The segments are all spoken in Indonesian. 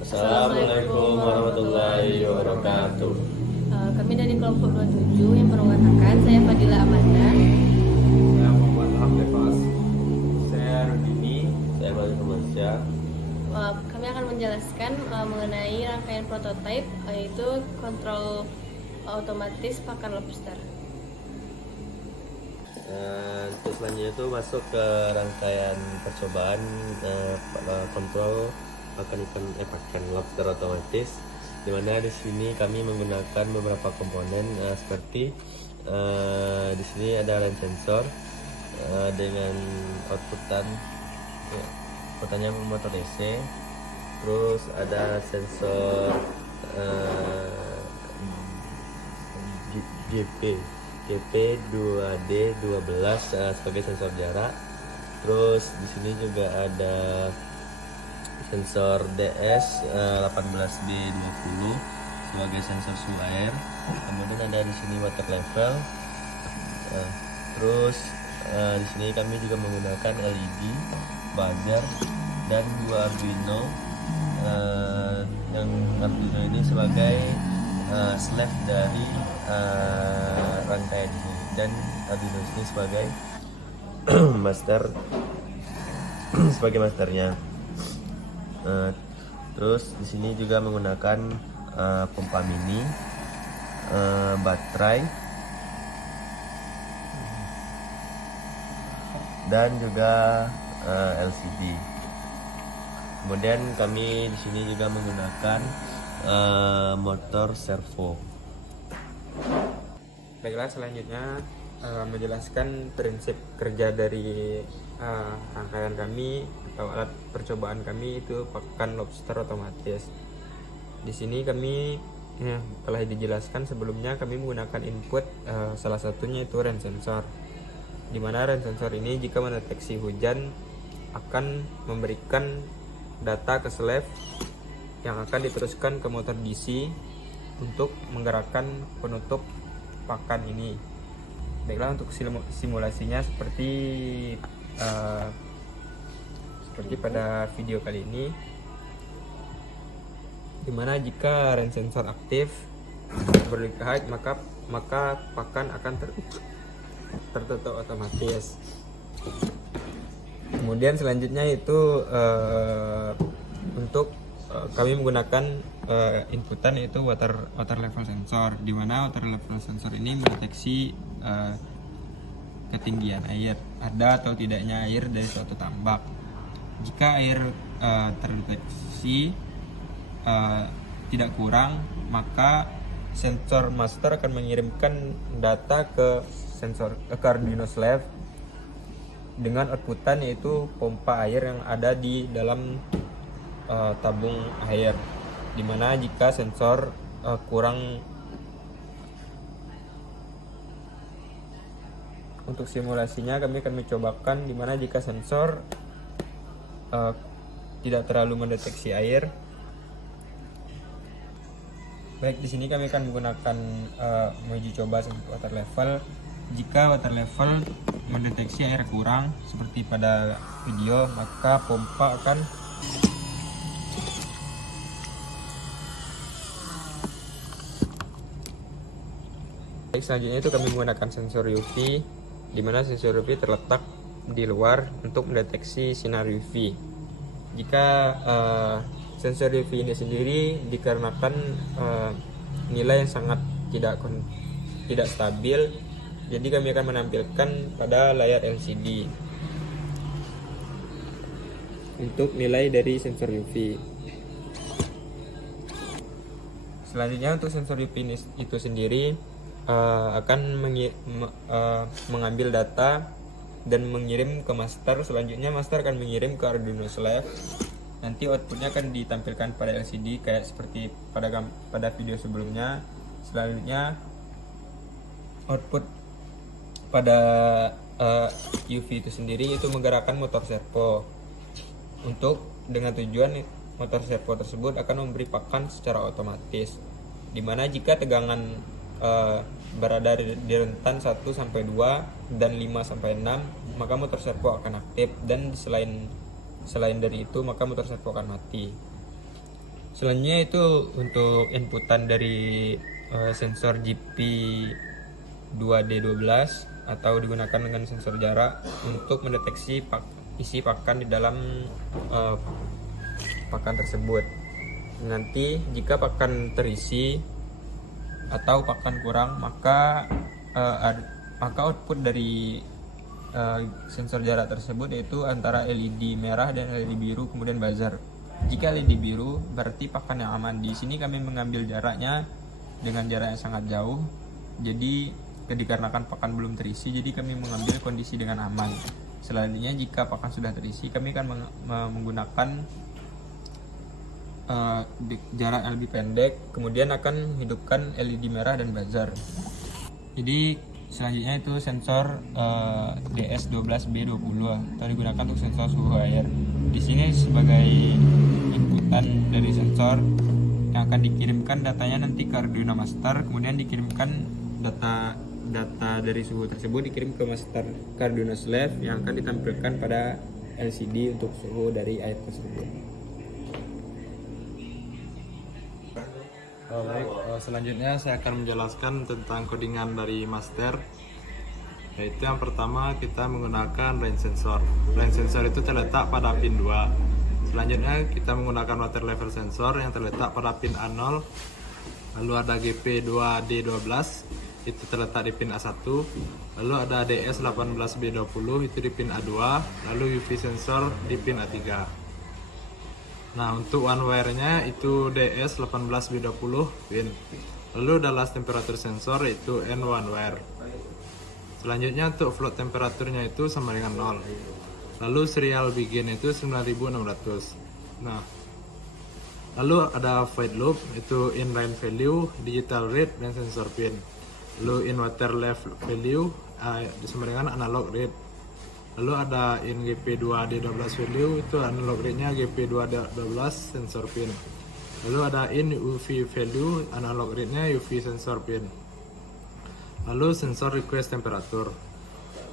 Assalamualaikum warahmatullahi wabarakatuh. Kami dari kelompok 27 yang perwakilan saya Fadila Amanda. Saya Muhammad Abdefas. Saya Rudini. Saya Malik Malaysia. Kami akan menjelaskan mengenai rangkaian prototipe, yaitu kontrol otomatis pakan lobster. Terus selanjutnya itu masuk ke rangkaian percobaan kontrol pakan lobster otomatis, di mana di sini kami menggunakan beberapa komponen seperti di sini ada lens sensor dengan outputan outputannya motor DC, terus ada sensor GP 2D12 sebagai sensor jarak. Terus di sini juga ada sensor DS 18B20 sebagai sensor suhu air. Kemudian ada di sini water level. Terus di sini kami juga menggunakan LED, buzzer, dan dua Arduino. Yang Arduino ini sebagai slave dari rangkaian ini, dan Arduino ini sebagai master sebagai masternya. Terus di sini juga menggunakan pompa mini, baterai, dan juga LCD. Kemudian kami di sini juga menggunakan motor servo. Baiklah, selanjutnya menjelaskan prinsip kerja dari rangkaian kami atau alat percobaan kami, itu pakan lobster otomatis. Di sini kami telah dijelaskan sebelumnya, kami menggunakan input salah satunya itu range sensor, di mana range sensor ini jika mendeteksi hujan akan memberikan data ke slave yang akan diteruskan ke motor DC untuk menggerakkan penutup pakan ini. Baiklah, untuk simulasinya seperti pada video kali ini, dimana jika range sensor aktif berlipat height, maka pakan akan tertutup otomatis. Kemudian selanjutnya itu untuk kami menggunakan inputan yaitu water level sensor, di mana water level sensor ini mendeteksi ketinggian air, ada atau tidaknya air dari suatu tambak. Jika air terdeteksi tidak kurang, maka sensor master akan mengirimkan data ke Arduino slave dengan outputan yaitu pompa air yang ada di dalam tabung air, dimana jika sensor kurang. Untuk simulasinya kami akan mencobakan dimana jika sensor tidak terlalu mendeteksi air. Baik, di sini kami akan menggunakan menguji coba water level. Jika water level mendeteksi air kurang seperti pada video, maka pompa akan baik. Selanjutnya itu kami menggunakan sensor UV, di mana sensor UV terletak di luar untuk mendeteksi sinar UV. Jika sensor UV ini sendiri dikarenakan nilai yang sangat tidak stabil, jadi kami akan menampilkan pada layar LCD untuk nilai dari sensor UV. Selanjutnya untuk sensor UV itu sendiri akan mengambil data dan mengirim ke master. Selanjutnya master akan mengirim ke Arduino slave. Nanti outputnya akan ditampilkan pada LCD kayak seperti pada video sebelumnya. Selanjutnya output pada UV itu sendiri itu menggerakkan motor servo, dengan tujuan motor servo tersebut akan memberi pakan secara otomatis, dimana jika tegangan berada di rentan 1 sampai 2 dan 5 sampai 6, maka motor servo akan aktif, dan selain dari itu maka motor servo akan mati. Selanjutnya itu untuk inputan dari sensor GP 2D12 atau digunakan dengan sensor jarak untuk mendeteksi isi pakan di dalam pakan tersebut. Nanti jika pakan terisi atau pakan kurang, maka output dari sensor jarak tersebut yaitu antara LED merah dan LED biru kemudian buzzer. Jika LED biru berarti pakan yang aman. Di sini kami mengambil jaraknya dengan jarak yang sangat jauh. Jadi dikarenakan pakan belum terisi, jadi kami mengambil kondisi dengan aman. Selanjutnya jika pakan sudah terisi, kami akan menggunakan jarak yang lebih pendek, kemudian akan hidupkan LED merah dan buzzer. Jadi selanjutnya itu sensor DS12B20 atau digunakan untuk sensor suhu air. Di sini sebagai inputan dari sensor yang akan dikirimkan datanya nanti ke Arduino Master, kemudian dikirimkan data dari suhu tersebut dikirim ke master ke Arduino Slave yang akan ditampilkan pada LCD untuk suhu dari air tersebut. Baik, selanjutnya saya akan menjelaskan tentang codingan dari master. Yaitu yang pertama kita menggunakan range sensor. Range sensor itu terletak pada pin 2. Selanjutnya kita menggunakan water level sensor yang terletak pada pin A0. Lalu ada GP2D12 itu terletak di pin A1. Lalu ada DS18B20 itu di pin A2. Lalu UV sensor di pin A3. Nah, untuk one wire-nya itu DS18B20 pin. Lalu last temperature sensor itu N1 wire. Selanjutnya untuk float temperaturnya itu sama dengan 0. Lalu serial begin itu 9600. Nah, lalu ada void loop itu in rain value, digital read dan sensor pin. Lalu in water level value sama dengan analog read. Lalu ada in GP2D12 value itu analog read-nya GP2D12 sensor pin. Lalu ada in UV value analog read-nya UV sensor pin. Lalu sensor request temperature.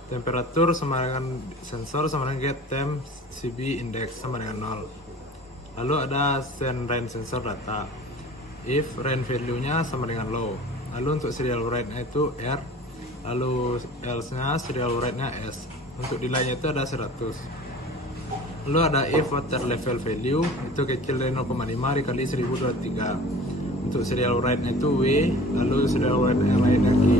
Temperatur sama dengan sensor sama dengan get temp CB index sama dengan 0. Lalu ada send rain sensor data. If rain value-nya sama dengan low. Lalu untuk serial rate-nya itu R. Lalu else-nya serial rate-nya S. Untuk delay-nya itu ada 100. Lalu ada if water level value itu kecil dari 0,5 dikali 1023. Untuk serial rate-nya itu W. Lalu serial rate yang lain lagi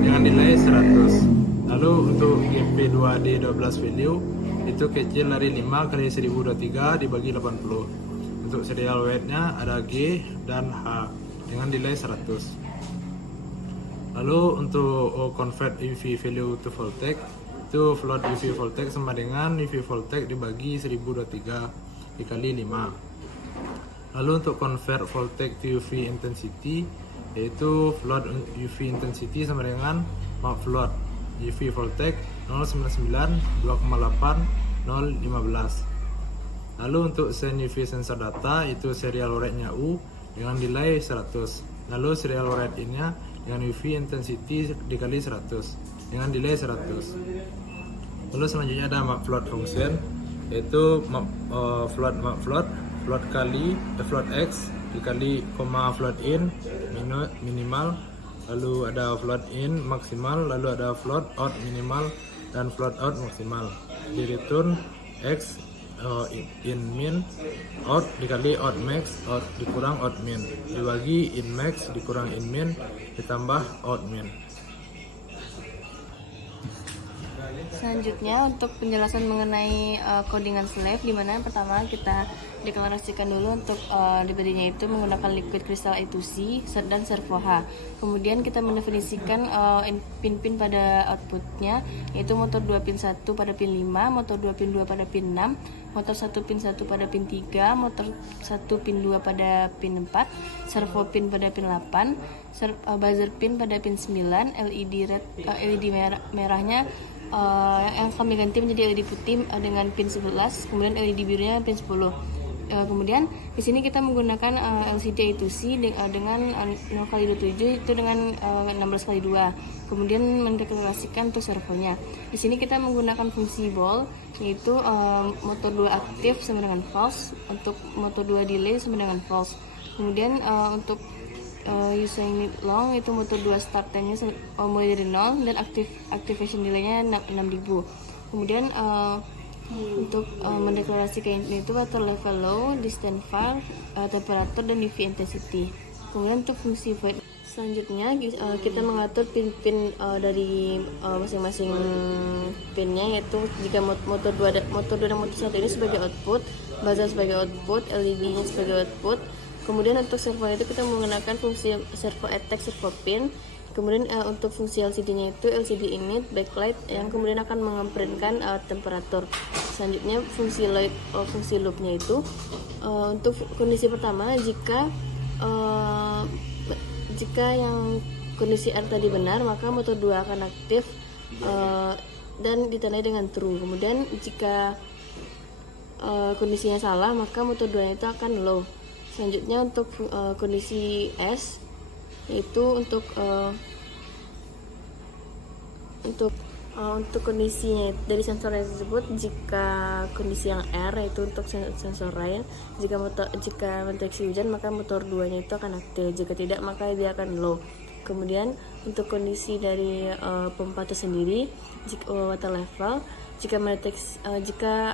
dengan nilai 100. Lalu untuk GP2D12 value itu kecil dari 5 kali 1023 dibagi 80. Untuk serial weight-nya ada G dan H dengan nilai 100. Lalu untuk convert UV value to voltage itu float UV voltage sama dengan UV voltage dibagi 1023 dikali 5. Lalu untuk convert voltage to UV intensity yaitu float UV intensity sama dengan float UV voltage 099 2,8 015. Lalu untuk send UV sensor data itu serial rate-nya U dengan nilai 100. Lalu serial rate-nya dengan UV intensity dikali 100 dengan nilai 100. Lalu selanjutnya ada map float function yaitu float kali float x dikali float in minimal. Lalu ada float in maksimal, lalu ada float out minimal dan float out maksimal. Di return x in min out dikali out max out dikurang out min dibagi in max dikurang in min ditambah out min. Selanjutnya untuk penjelasan mengenai codingan slave, di mana yang pertama kita deklarasikan dulu untuk diberinya itu menggunakan liquid crystal I2C dan servo H. Kemudian kita mendefinisikan pin-pin pada outputnya, yaitu motor 2 pin 1 pada pin 5, motor 2 pin 2 pada pin 6, motor 1 pin 1 pada pin 3, motor 1 pin 2 pada pin 4, servo pin pada pin 8, buzzer pin pada pin 9, LED merahnya yang kami ganti menjadi LED putih dengan pin 11, kemudian LED birunya pin 10. Kemudian di sini kita menggunakan LCD A2C dengan 0x27 itu dengan 16x2. Kemudian mendeklarasikan untuk servonya. Di sini kita menggunakan fungsi ball, yaitu motor 2 aktif sama dengan false, untuk motor 2 delay sama dengan false. Kemudian untuk user unit long itu motor 2 start time-nya mulai dari 0 dan activation delay-nya 6000. Kemudian untuk mendeklarasikan itu water level low, distance far, temperatur dan UV intensity. Kemudian untuk fungsi void selanjutnya kita mengatur pin-pin dari masing-masing pinnya, yaitu jika motor 2 dan motor 1 ini sebagai output, buzzer sebagai output, LED-nya sebagai output. Kemudian untuk servo itu kita menggunakan fungsi servo attack, servo pin. Kemudian untuk fungsi LCD-nya itu LCD init, backlight yang kemudian akan mengemprintkan temperatur. Selanjutnya fungsi loop-nya itu untuk kondisi pertama jika yang kondisi R tadi benar, maka motor 2 akan aktif dan ditandai dengan true. Kemudian jika kondisinya salah, maka motor 2 itu akan low. Selanjutnya untuk kondisi S, yaitu untuk kondisinya dari sensor tersebut, jika kondisi yang R yaitu untuk sensor rain, jika mendeteksi hujan maka motor 2 nya itu akan aktif, jika tidak maka dia akan low. Kemudian untuk kondisi dari pompa itu sendiri, jika water level, jika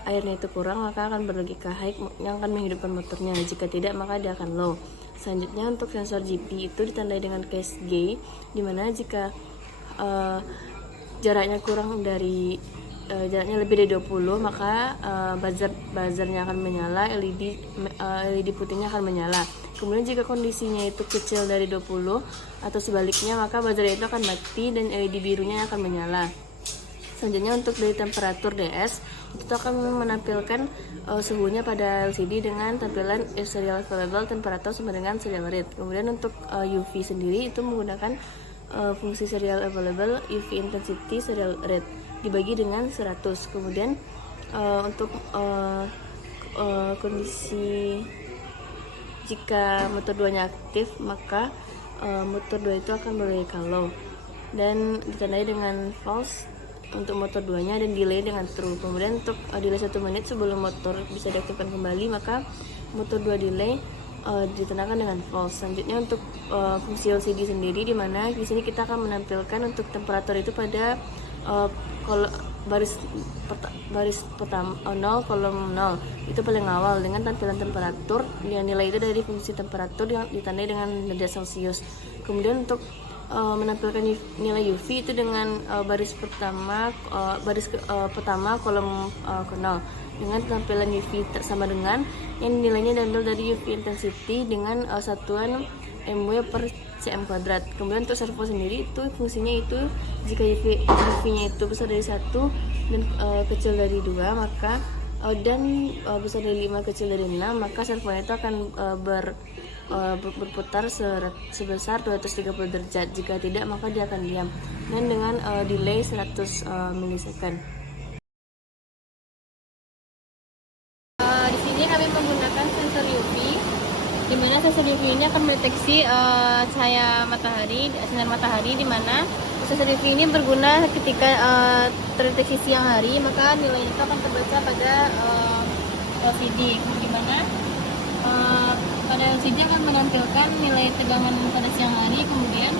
airnya itu kurang maka akan berlogika high yang akan menghidupkan motornya, jika tidak maka dia akan low. Selanjutnya untuk sensor GP itu ditandai dengan case G, dimana jika jaraknya lebih dari 20 maka buzzernya akan menyala, LED putihnya akan menyala. Kemudian jika kondisinya itu kecil dari 20 atau sebaliknya maka buzzernya itu akan mati dan LED birunya akan menyala. Selanjutnya untuk dari temperatur DS itu akan menampilkan suhunya pada LCD dengan tampilan serial available, temperatur sama dengan serial rate. Kemudian untuk UV sendiri itu menggunakan fungsi serial available, UV intensity, serial rate dibagi dengan 100. Kemudian untuk kondisi jika motor 2 nya aktif maka motor 2 itu akan berlogika low dan ditandai dengan false untuk motor 2 nya dan delay dengan true. Kemudian untuk delay 1 menit sebelum motor bisa diaktifkan kembali maka motor 2 delay ditandai dengan false. Selanjutnya untuk fungsi LCD sendiri, di mana di sini kita akan menampilkan untuk temperatur itu pada baris pertama 0 kolom 0 itu paling awal dengan tampilan temperatur yang nilai itu dari fungsi temperatur yang ditandai dengan derajat Celcius. Kemudian untuk menampilkan nilai UV itu dengan baris pertama kolom 0 dengan tampilan UV sama dengan yang nilainya diambil dari UV intensity dengan satuan mW per cm kuadrat. Kemudian untuk servo sendiri itu fungsinya itu jika UV-nya itu besar dari 1 dan kecil dari 2 maka besar dari 5 kecil dari 6 maka servonya itu akan berputar sebesar 230 derajat. Jika tidak maka dia akan diam dan dengan delay 100 milisecond. Di sini kami menggunakan sensor UV, di mana sensor UV ini akan mendeteksi cahaya matahari, sinar matahari, di mana sensor UV ini berguna ketika terdeteksi siang hari maka nilainya itu akan terbaca pada LCD, di mana pada LCD akan menampilkan nilai tegangan pada siang hari. Kemudian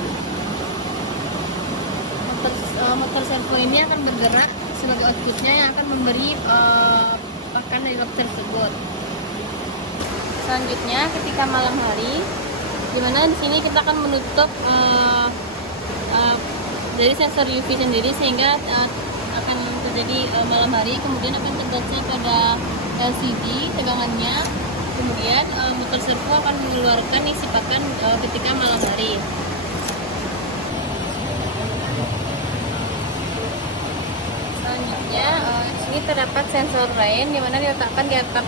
motor servo ini akan bergerak sebagai outputnya yang akan memberi pakan dari lobster tersebut. Selanjutnya ketika malam hari, dimana di sini kita akan menutup dari sensor UV sendiri sehingga akan terjadi malam hari. Kemudian akan terbaca pada LCD tegangannya. Kemudian motor servo akan mengeluarkan isi pakan ketika malam hari. Selanjutnya di sini terdapat sensor rain, di mana diletakkan di atap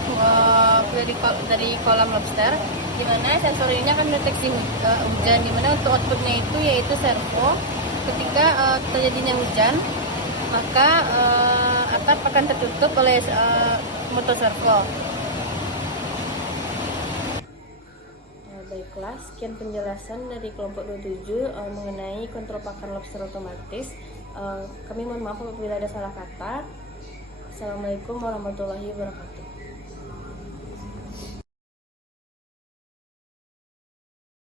dari kolam lobster, di mana sensor ini akan mendeteksi hujan, di mana untuk outputnya itu yaitu servo. Ketika terjadinya hujan maka atap akan tertutup oleh motor servo. kelas. Sekian penjelasan dari kelompok 27 mengenai kontrol pakan lobster otomatis. Kami mohon maaf apabila ada salah kata. Assalamualaikum warahmatullahi wabarakatuh.